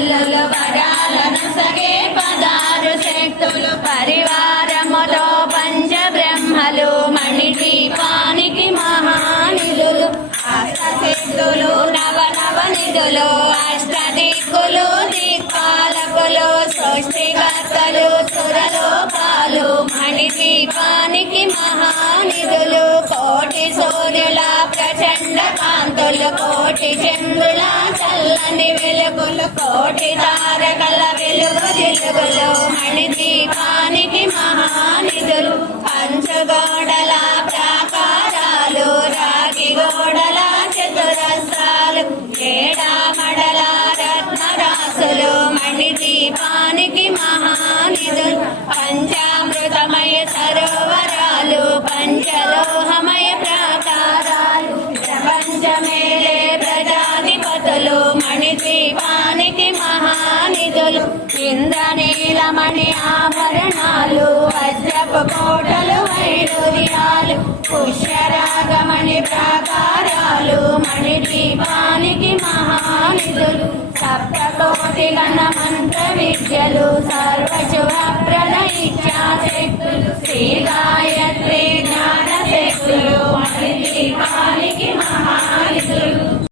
తల్లులు వరాలను సగే పదారు శక్తులు పరివారముతో పంచబ్రహ్మలు మణిదీపానికి మహానిధులు అష్టసిద్ధులు నవనవనిధులు అష్టదిక్కులు దిక్పాలకులు సృష్టికర్తలు సురలోకాలు మణిదీపానికి మహానిధులు కోటి సూర్యుల ప్రచండ కాంతులు కోటి చంద్రుల చల్లని వెలుగులు కోటి తారకల వెలుగు జిలుగులు మణిదీపానికి మహానిధులు పంచగోడల ప్రాకారాలు రాగి గోడల చతురస్రాలు ఏడామడల రత్నరాసులు మణిదీపానికి మహానిధులు పంచామృతమయ సరోవరాలు పంచలోహమయ ప్రాకారాలు ప్రపంచమేలే ప్రజాధిపతులు మణిదీపానికి మహానిధులు ఇంద్రనీలమణి ఆభరణాలు వజ్రపు కోటలు వైడూర్యాలు పుష్యరాగమణి ప్రాకారాలు మణిదీపానికి మహానిధులు సప్తకోటి గణ మంత్ర విద్యలు సర్వశుభప్రద ఇచ్చాశక్తులు శ్రీగా